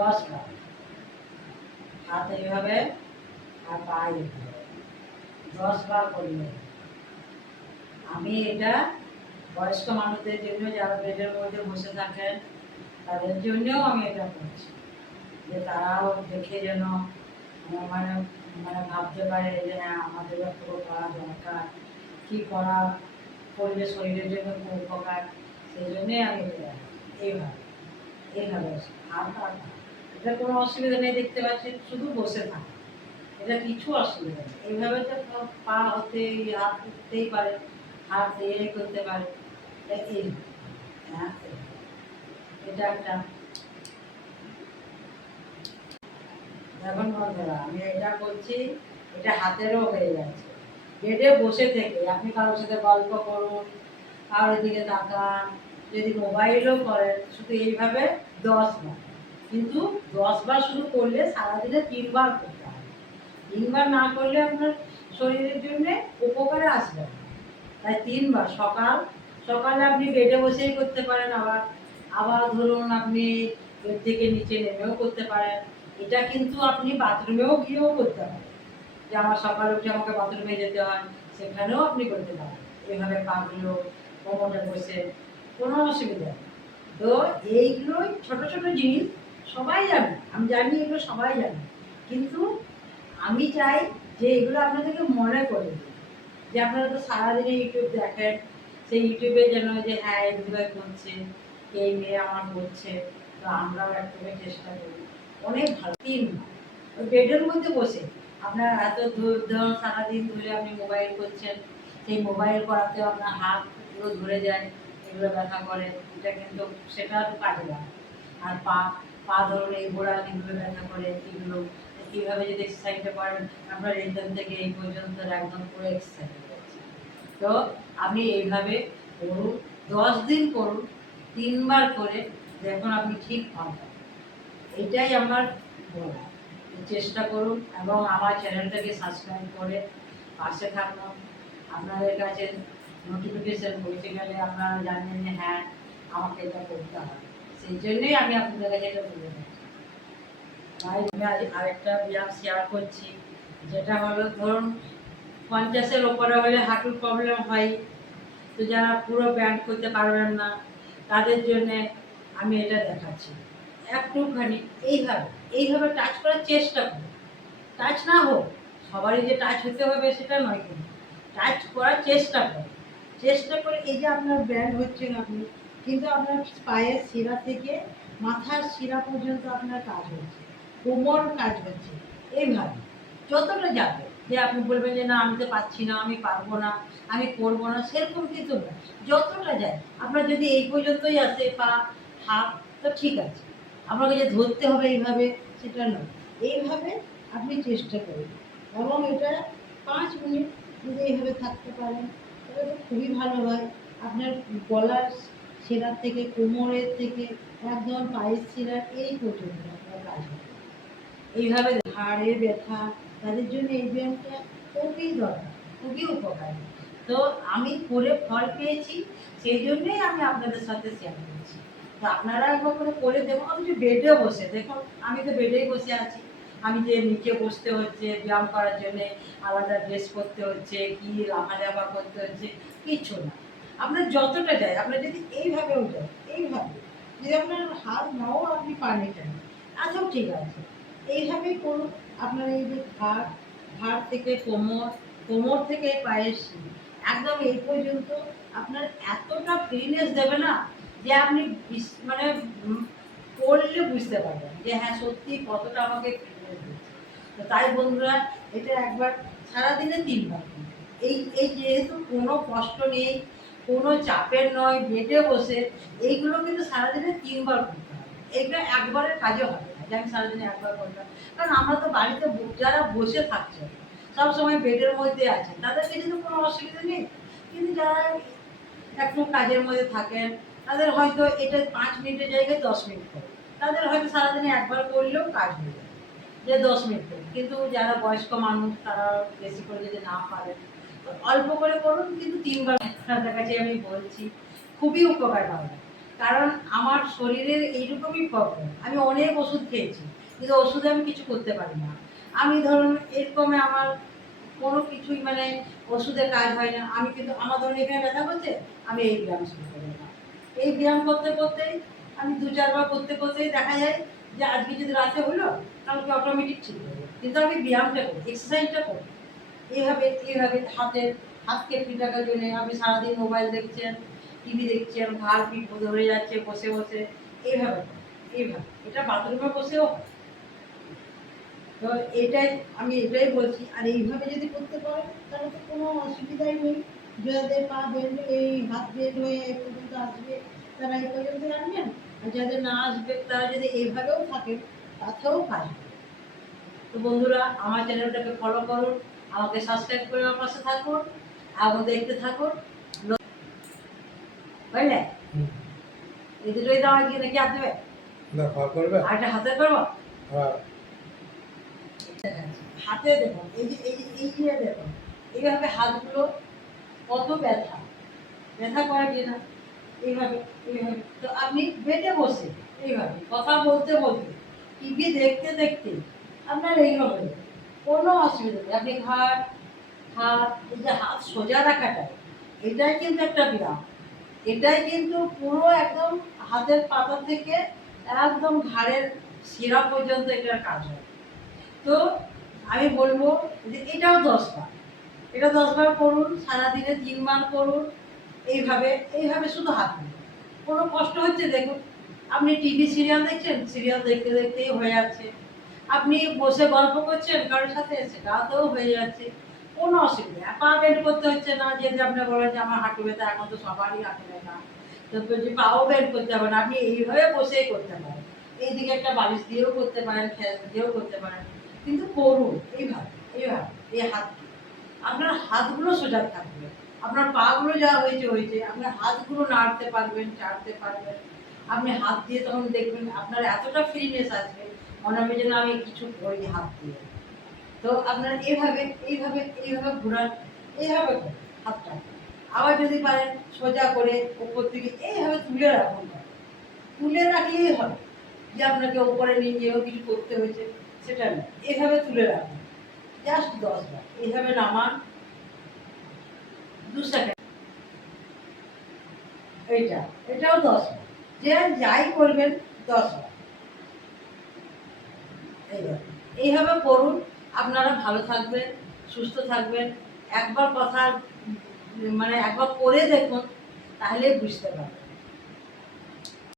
10 বার হাত এইভাবে আর পা এইভাবে 10 বার করলে। আমি এটা বয়স্ক মানুষদের জন্য, যারা বেডের মধ্যে বসে থাকেন তাদের জন্যও আমি এটা করছি, যে তারাও দেখে যেন মানে মানে ভাবতে পারে যে হ্যাঁ আমাদেরও একটু করা দরকার, কী করা করলে শরীরের জন্য খুব উপকার। সেই জন্যই আমি এটা এইভাবে এইভাবে আর এটা কোনো অসুবিধা নেই। দেখতে পাচ্ছি শুধু বসে থাকা, এটা কিছু অসুবিধা নেই। এইভাবে তো পা হতে হাত উঠতেই পারে, হাত করতে পারে। এই হ্যাঁ, এটা একটা। এখন বন্ধুরা আমি এটা করছি, এটা হাতেরও হয়ে যাচ্ছে। বেডে বসে থেকে আপনি কারোর সাথে গল্প করুন, কারোর দিকে তাকান, যদি মোবাইলও করেন, শুধু এইভাবে 10 বার। কিন্তু 10 বার শুধু করলে সারাদিনে 3 বার করতে হবে। 3 বার না করলে আপনার শরীরের জন্য উপকারে আসবে না। তাই 3 বার সকালে আপনি বেডে বসেই করতে পারেন, আবার আবার ধরুন আপনি বেড থেকে নিচে নেমেও করতে পারেন। এটা কিন্তু আপনি বাথরুমেও গিয়েও করতে পারেন, যে আমার সকালে উঠে আমাকে বাথরুমে যেতে হয়, সেখানেও আপনি করতে পারেন। এভাবে পাগুলো কোমরে বসে, কোনো অসুবিধা নেই। তো এইগুলোই ছোট ছোট জিনিস, সবাই জানে, আমি জানি এগুলো সবাই জানে, কিন্তু আমি চাই যে এগুলো আপনাদেরকে মনে করে দিই, যে আপনারা তো সারাদিনে ইউটিউব দেখেন, সেই ইউটিউবে যেন যে হ্যাঁ এইগুলো করছে, এই মেয়ে আমার করছে, তো আমরাও একটু চেষ্টা করি। অনেক ভালো। 3 বার ওই বেডের মধ্যে বসে আপনার এত ধরুন সারাদিন ধরে আপনি মোবাইল করছেন, সেই মোবাইল করাতে আপনার হাত পুরো ধরে যায়, এগুলো ব্যথা করে, এটা কিন্তু সেটা তো কাজে লাগে। আর পা পা ধরুন এই গোড়া এগুলো ব্যথা করে, এগুলো এইভাবে যদি এক্সারসাইজটা করেন আপনার এইখান থেকে এই পর্যন্ত একদম পুরো এক্সারসাইজ হয়ে যাচ্ছে। তো আপনি এইভাবে করুন, 10 দিন করুন, 3 বার করে দেখুন আপনি ঠিক পাবেন। এটাই আমার বলা। চেষ্টা করুন এবং আমার চ্যানেলটাকে সাবস্ক্রাইব করে পাশে থাকুন। আপনাদের কাছে নোটিফিকেশান পৌঁছে গেলে আপনারা জানেন যে হ্যাঁ আমাকে এটা করতে হবে। সেই জন্যই আমি আপনাদের কাছে এটা তুলে ধরছি। তাই আমি আজ আরেকটা ব্যায়াম শেয়ার করছি, যেটা হলো ধরুন 50-এর ওপরে হলে হাঁটুর প্রবলেম হয়, তো যারা পুরো ব্যায়াম করতে পারবেন না তাদের জন্যে আমি এটা দেখাচ্ছি। একটুখানি এইভাবে এইভাবে টাচ করার চেষ্টা করুন। টাচ না হোক, সবারই যে টাচ হতে হবে সেটা নয়, কিন্তু টাচ করার চেষ্টা করুন। চেষ্টা করে এই যে আপনার ব্যায়াম হচ্ছেন আপনি, কিন্তু আপনার পায়ের শিরা থেকে মাথার শিরা পর্যন্ত আপনার কাজ হচ্ছে, কোমর কাজ হচ্ছে। এইভাবে যতটা যাবে, যে আপনি বলবেন যে না আমি তো পাচ্ছি না, আমি পারবো না, আমি করবো না, সেরকম কিন্তু না। যতটা যায় আপনার যদি এই পর্যন্তই আসে পা হাত, তো ঠিক আছে। আপনাকে যে ধরতে হবে এইভাবে সেটা নয়, এইভাবে আপনি চেষ্টা করুন। এবং এটা 5 মিনিট যদি এইভাবে থাকতে পারেন তাহলে তো খুবই ভালো হয়। আপনার গলার শিরা থেকে কোমরের থেকে একদম পায়ের শিরার এই পর্যন্ত আপনার কাজ হবে। এইভাবে হাড়ে ব্যথা তাদের জন্য এই ব্যায়ামটা খুবই দরকার, খুবই উপকারী। তো আমি করে ফল পেয়েছি, সেই জন্যই আমি আপনাদের সাথে শেয়ার করছি। তো আপনারা একবার করে দেখুন। আমি যে বেডে বসে দেখুন, আমি তো বেডেই বসে আছি, আমি যে নিচে বসতে হচ্ছে ব্যায়াম করার জন্যে, আলাদা ড্রেস করতে হচ্ছে, কি লাফাঝাফা করতে হচ্ছে, কিচ্ছু না। আপনার যতটা যায়, আপনার যদি এইভাবেও যায়, এইভাবে যদি আপনার হাত নাও আপনি পানি খান, আচ্ছা ঠিক আছে, এইভাবেই করুন। আপনার এই যে ঘাড় থেকে কোমর, কোমর থেকে পায়ের শিরা একদম এই পর্যন্ত আপনার এতটা ফ্রিনেস দেবে না, যে আপনি মানে করলে বুঝতে পারবেন যে হ্যাঁ সত্যি কতটা আমাকে ফ্রিনেস দিচ্ছে। তো তাই বন্ধুরা, এটা একবার সারাদিনে 3 বার এই এই যেহেতু কোনো কষ্ট নেই, কোনো চাপের নয়, বেডে বসে এইগুলো কিন্তু সারাদিনে 3 বার করতে হবে। এইগুলো একবারের কাজে হবে না যে আমি সারাদিনে একবার করলাম। কারণ আমরা তো বাড়িতে যারা বসে থাকছে সবসময় বেডের মধ্যে আছেন, তাদেরকে কিন্তু কোনো অসুবিধা নেই। কিন্তু যারা একটু কাজের মধ্যে থাকেন, তাদের হয়তো এটা 5 মিনিটের জায়গায় 10 মিনিট করে, তাদের হয়তো সারাদিনে একবার করলেও কাজ হয়ে যাবে, যে 10 মিনিট করে। কিন্তু যারা বয়স্ক মানুষ তারা বেশি করে যদি না পারেন, তো অল্প করে করুন, কিন্তু 3 বার। আপনাদের কাছে আমি বলছি খুবই উপকার পাবেন। কারণ আমার শরীরের এইরকমই প্রবলেম, আমি অনেক ওষুধ খেয়েছি কিন্তু ওষুধে আমি কিছু করতে পারি না। আমি ধরুন এরকমে আমার কোনো কিছুই মানে ওষুধে কাজ হয় না, আমি কিন্তু আমার ধরুন এখানে ব্যথা করছে, আমি এই ব্যায়াম শুরু করে দিলাম। এই ব্যায়াম করতে করতেই আমি 2-4 বার করতে করতেই দেখা যায় যে আজকে যদি রাতে হলো কালকে অটোমেটিক ঠিক হয়ে যাবে। কিন্তু আমি ব্যায়ামটা করি, এক্সারসাইজটা করি। এইভাবে এইভাবে হাতকে ফিট রাখার জন্য আপনি সারাদিন মোবাইল দেখছেন, টিভি দেখছেন, ঘাড় পিঠ ধরে যাচ্ছে বসে বসে, এইভাবে এইভাবে এটা বাথরুমে বসেও হয়। তো এটাই আমি এটাই বলছি, আর এইভাবে যদি করতে পারেন তাহলে তো কোনো অসুবিধাই নেই। যাদের পা বেন্ড এই হাত বেন্ড হয়ে এই পর্যন্ত আসবে তারা এই পর্যন্ত রাখবেন, আর যাদের না আসবে তারা যদি এইভাবেও থাকে তাতেও কাজ হবে। তো বন্ধুরা আমার চ্যানেলটাকে ফলো করুন, আমাকে সাবস্ক্রাইব করে আমার পাশে থাকুন, এবং দেখতে থাকুন, বুঝলে? এই দুটোই তো আমার কি নাকি হাত দেবে না ভাগ করবে আর একটা হাতে করবো। হ্যাঁ হাতে দেখুন, এই যে দেখুন এইভাবে হাতগুলো কত ব্যথা ব্যথা করে কিনা, এইভাবে এইভাবে। তো আপনি বেডে বসে এইভাবে কথা বলতে বলতে টিভি দেখতে দেখতে আপনার এইগুলো হয়ে যাবে, কোনো অসুবিধা নেই। আপনি হাত এই যে হাত সোজা রাখাটা এটাই কিন্তু একটা ব্যায়াম। এটাই কিন্তু পুরো একদম হাতের পাতা থেকে একদম ঘাড়ের শিরা পর্যন্ত এটার কাজ হয়। তো আমি বলবো যে এটাও 10 বার, এটা 10 বার করুন, সারাদিনে 3 বার করুন। এইভাবে এইভাবে শুধু হাত দিন, কোনো কষ্ট হচ্ছে দেখুন, আপনি টিভি সিরিয়াল দেখছেন, সিরিয়াল দেখতে দেখতেই হয়ে যাচ্ছে। আপনি বসে গল্প করছেন কারোর সাথে, সেটাতেও হয়ে যাচ্ছে, কোনো অসুবিধা নেই। পা বেন্ড করতে হচ্ছে না, যদি আপনি বলেন যে আমার হাঁটু ব্যথা, এখন তো সবারই হাঁটু ব্যথা, তো যে পাও বেন্ড করতে হবে না, আপনি এইভাবে বসেই করতে পারেন। এইদিকে একটা বালিশ দিয়েও করতে পারেন, খেস দিয়েও করতে পারেন, কিন্তু করুন এইভাবে এইভাবে। এই হাত আপনার হাতগুলো সোজা থাকবে, আপনার পাগুলো যা হয়েছে হয়েছে, আপনার হাতগুলো নাড়তে পারবেন, চাড়তে পারবেন। আপনি হাত দিয়ে তখন দেখবেন আপনার এতটা ফ্রিনেস আসবে, মনে হবে যেন আমি কিছু করি হাত দিয়ে। তো আপনার এইভাবে এইভাবে এইভাবে ঘোরান, এইভাবে করুন হাতটা। আবার যদি পারেন সোজা করে উপর থেকে এইভাবে তুলে রাখুন, তুলে রাখলেই হবে যে আপনাকে উপরে নিয়ে গিয়েও কিছু করতে হয়েছে সেটা না, এইভাবে তুলে রাখুন জাস্ট 10 বার। এইভাবে নামান 2 সেকেন্ড, এটাও 10 বার, যে যাই করবেন 10 বার। এইভাবে করুন, আপনারা ভালো থাকবেন, সুস্থ থাকবেন। একবার কথা মানে একবার করে দেখুন, তাহলে বুঝতে পারবেন।